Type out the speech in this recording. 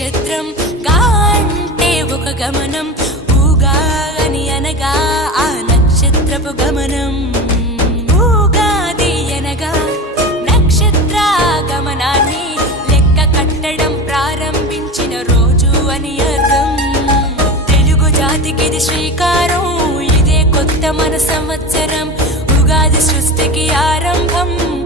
నక్షత్రం గా అంటే ఒక గమనం, ఊగా అని అనగా ఆ నక్షత్రపు గమనం. ఊగాది అనగా నక్షత్ర గమనాన్ని లెక్క కట్టడం ప్రారంభించిన రోజు అని అర్థం. తెలుగు జాతికిది శ్రీకారం, ఇదే కొత్త మన సంవత్సరం, ఉగాది సృష్టికి ఆరంభం.